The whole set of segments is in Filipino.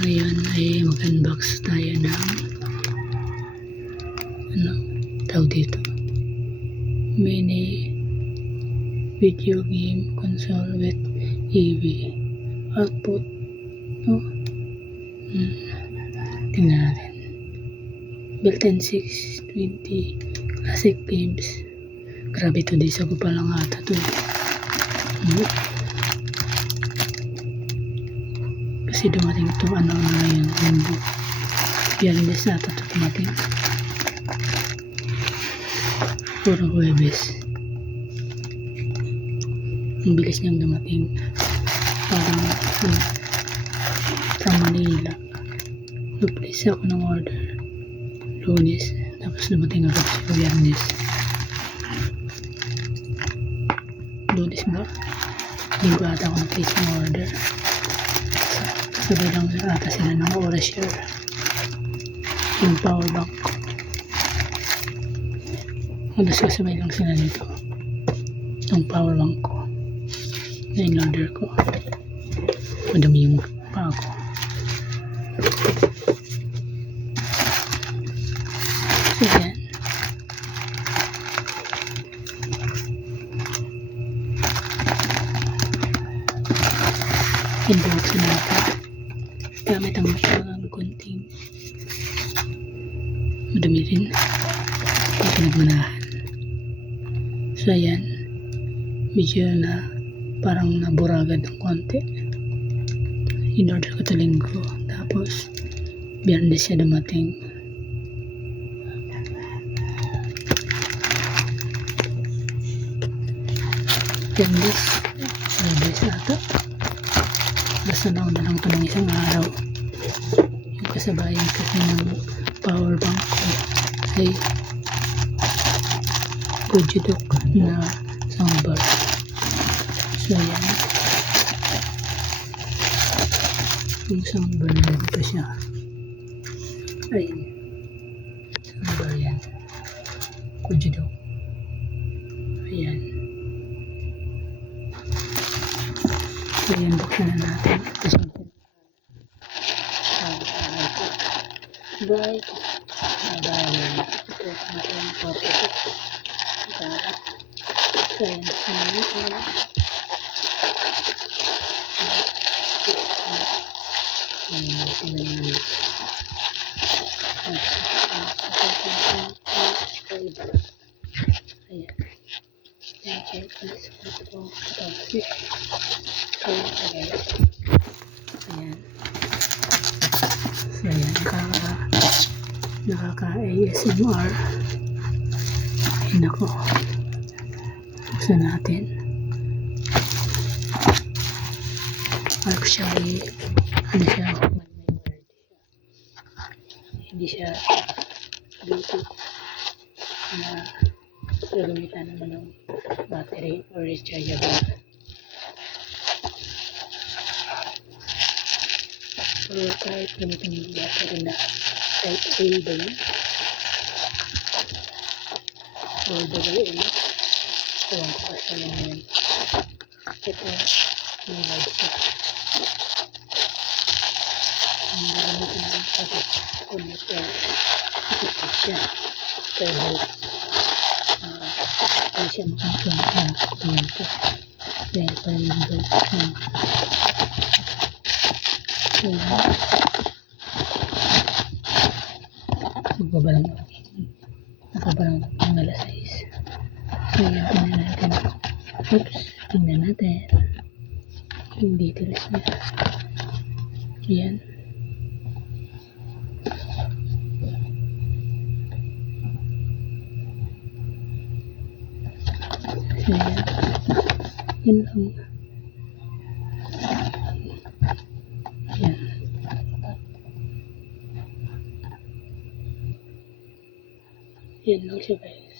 Ngayon ay mag-unbox tayo ng tawag dito, mini video game console with AV output. Tingnan natin. Built-in 620 classic games. Grabe to, di sa ko pa lang ata to. Kasi dumating to na yun, Limbo. Biyernes ata to dumating. Puro Huwebes. Ang bilis niyang dumating. Parang from Manila. Nag-place ako ng order Lunes, tapos dumating agad sa Biyernes. Lunes ba? Linggo ata ako nag-place ng order. Sabay lang ata sila ng oras share. Yung power bank ko. Halos kasabay lang sila nito. Yung power bank ko. Na in-order ko. Madami yung pa ako. So yan. Inboxin natin. Gamit ang masyadong konting madumi rin. Hindi pinagmanahan. So ayan. Medyo na parang naburagad ng konti. In-order ko ito linggo. Tapos Biyernes siya dumating. Biyernes ata. Basta nauna lang ito ng isang araw. Yung kasabayan kasi ng power bank ko ay Gojidok na soundbar. So yan. Yung soundbar na dito siya. Ayun. Soundbar yan. Gojidok. Ayan. So yan, buksan na natin. Bye. Bye. Ito natin photo. So yan, buksan na natin. Ayan. Check this photo. Ayan. So ayan, nakaka-ASMR. Ayan ako. Buksan natin. Actually, ano siya, hindi siya Bluetooth na gagamitan naman ng battery or rechargeable. Pero kahit gamitin yung battery na type A ba yun? Or AA. Ewan ko pa sa yun. Ito, yung headset. Ang gagamitin ng connector. Ito siya. Kaya hindi siya makakonect na kuryente. Dahil pa yung belt na magbabalang ng alas 6. So yan, tingnan natin. Oops, tingnan natin yung details niya. Yan. So yan. Yan lang. Yan. Yan lang siya, guys.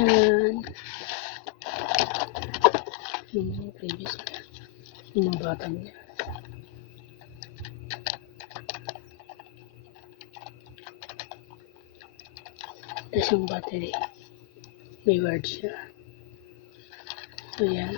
Yan. Yung mga previous yung mga batang niya. Tapos yung battery, may word siya. So yan.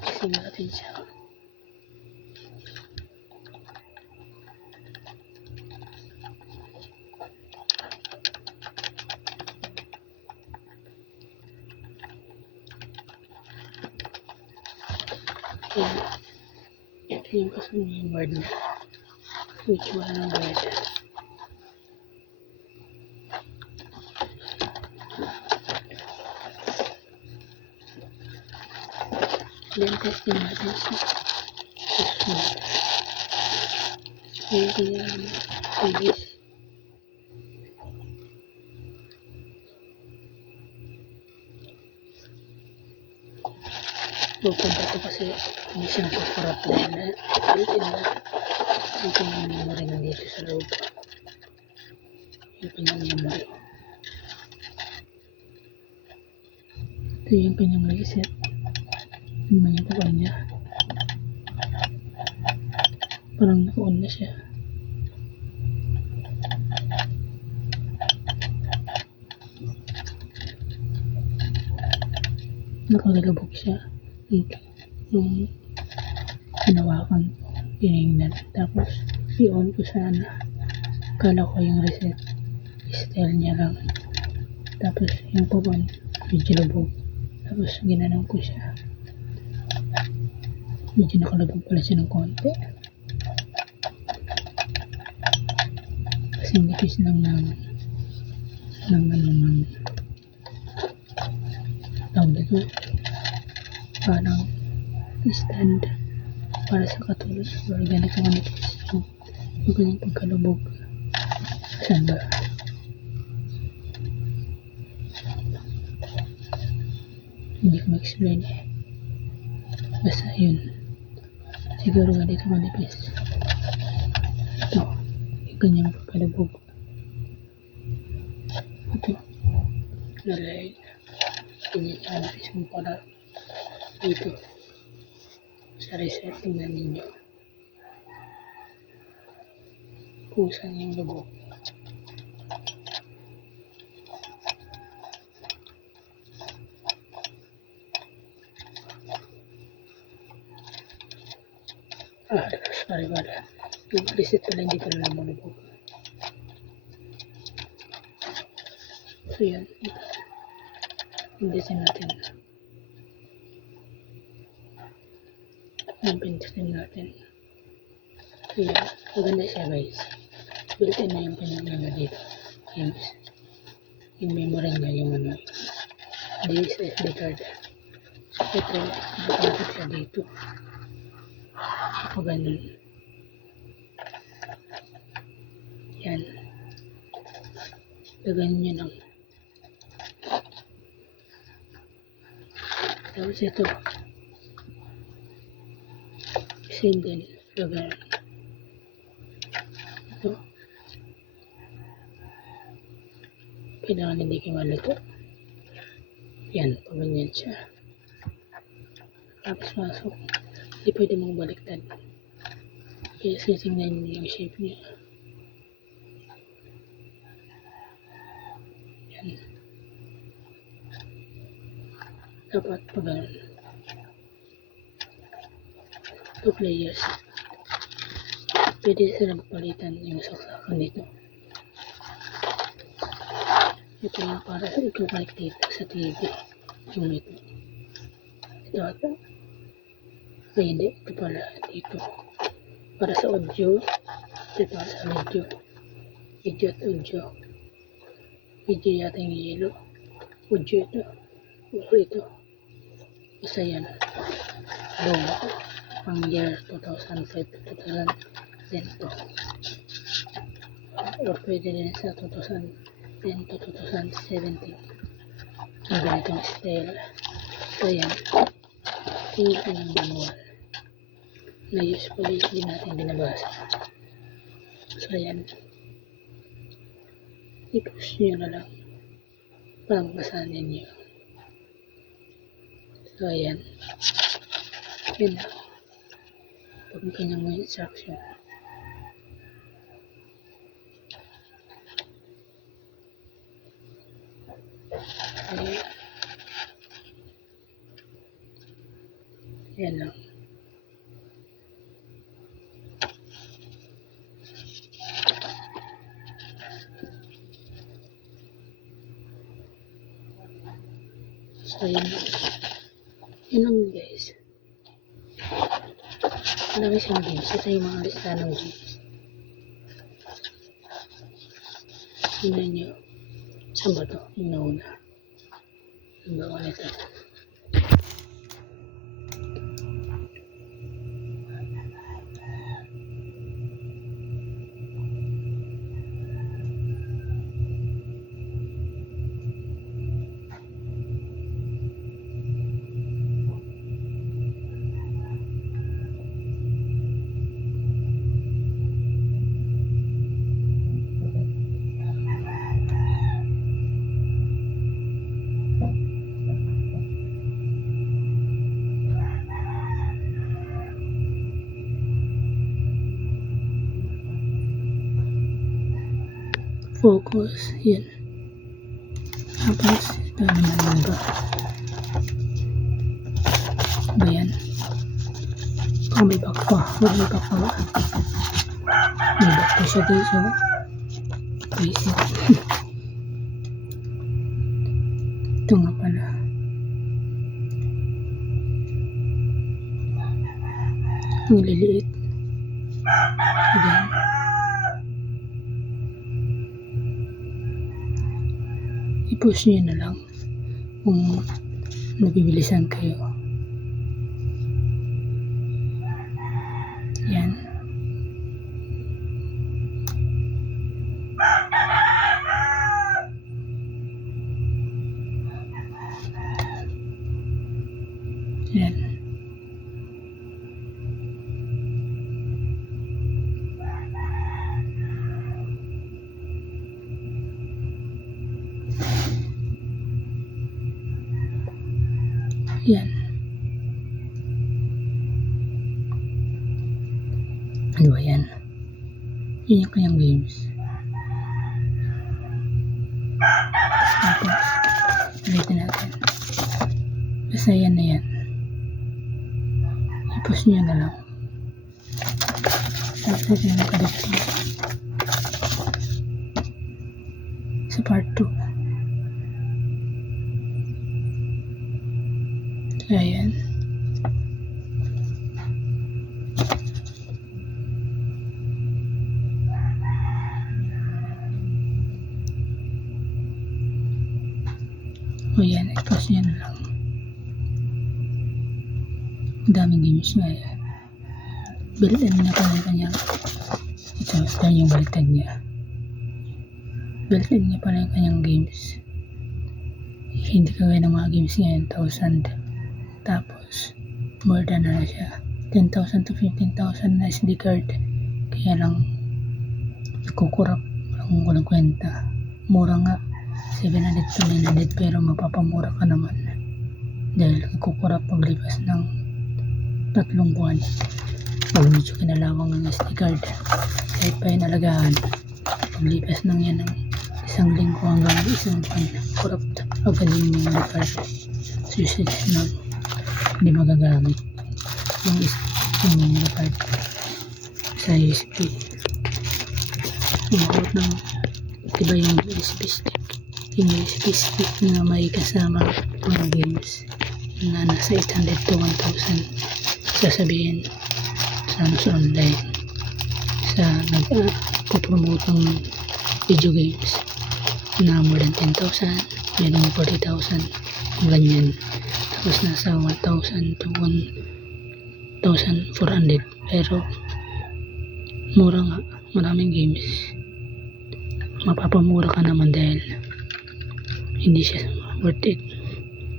Testing natin siya. Yan. Ito yung kasunod yung word na. Which wala ng word. Then testing natin siya. Susunod. Ayan ko yung series. Pupunta ko kasi hindi siya nagpaparaplan na built-in na yung kanyang memory nandito sa loob. Yung kanyang memory. Ito yung kanyang reset. Yung mga ito niya. Parang naka-on na siya. Nakagalabog siya. Yung hinawakan ko, tinignan. Tapos, i-on ko sana. Kala ko yung reset. Style niya lang. Tapos, yung pag-on, medyo lubog. Tapos, ginanong ko siya. Medyo nakalabog pala siya ng konti. Kasi nipis lang ng tawag dito. Parang stand para sa katulad or ganito manipis yung kanyang pagkalubog. Saan ba? Hindi ko ma-explain eh. Basta yun. Siguro ganito manipis. Ito. Yung kanyang pagkalubog. Ito. Nalay. Ganyan yung manipis mo para dito. Sa reset, tingnan ninyo. Kung saan yung lubog. Sorry pala. Yung reset pala hindi pala lumulubog. So yan. Pindutin natin. Pindutin natin. So yan. Maganda siya guys. Built-in na yung pinag dito. Yung memory niya yung ano. Hindi sa SD card. So ito. Nakakapit siya dito. So ganun. Yan. Lagyan nyo ng tapos ito same din. Lagyan ito kailangan hindi kayo maluto. Yan. Paganyan siya. Tapos masok. Hindi pwede mong baliktad. Kaya sitingnan nyo yung shape niya. Yan. Dapat pa ganun. 2 players. Pwede sila palitan yung saksakan dito. Ito yung para sa ikaw-bike dito sa TV. Yung ito. Ito ata. Ay hindi. Ito pala dito. Para sa audio. Ito para sa video. Video at audio. Video yata yung yellow. Audio ito. Ito. Basta yan. Luma ko. Pang year 2005 to 2010 to. Or pwede din sa 2010 to 2017. Ang ganitong style. So yan. Tingin ko yung manual. Na usually hindi natin binabasa. So yan. I-push nyo na lang. Pang basahin nyo. So, ayan. Yun lang. Pag may kanyang mga instruction. Ayan. Yan lang. So, yan lang. Yan lang guys. Marami siyang games. Ito yung mga lista ng games. Tingnan nyo. Saan ba ito? Yung nauna. Yung bawal ito. Focus. Yan. Tapos, ito naman ba? Ba yan? Oh, may back pa. May back pa ba? May back pa siya guys. Oh. Basic. Ito nga pala. Ang liliit. Ayan. I-push nyo na lang kung nabibilisan kayo. Yan. Yan. Yan. Ano ba yan? Yun yung kanyang games. Tapos, ulitin natin. Basta yan na yan. I-push nyo na lang. Tapos yun nakadikti. Sa part 2. Ayan. O yan, i-push nyo na lang. Ang daming games nga yan. Built-in na pala yung kanyang. Ito, yan yung baliktad niya. Built-in niya pala yung kanyang games. Hindi kagaya ng mga games ngayon, 1,000. Tapos, more than na siya. 10,000 to 15,000 na SD card. Kaya lang, nagkukurap. Walang kwenta. Mura nga. 700 to 900 pero mapapamura ka naman. Dahil nagkukurap paglipas ng 3 buwan. Pag medyo kinalawang ng SD card, kahit pa yung alagaan, paglipas ng yan ng 1 linggo hanggang 1 buwan, corrupt agad yung memory card. So, usage na hindi magagamit yung memory card sa USB. Umabot ng iba yung USB stick. Yung USB stick na may kasama mga games na nasa 800 to 1,000 sasabihin sa online sa nagpo-promote ng video games na more than 10,000, meron 40,000, ganyan. Tapos nasa 1,000 to 1,400 pero mura nga, maraming games. Mapapamura ka naman dahil hindi siya worth it.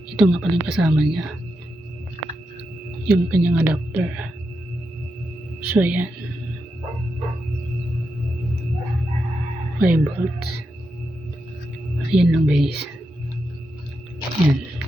Ito nga pala yung kasama niya, yung kanyang adapter. So ayan, 5 volts. Ayan lang guys. Ayan.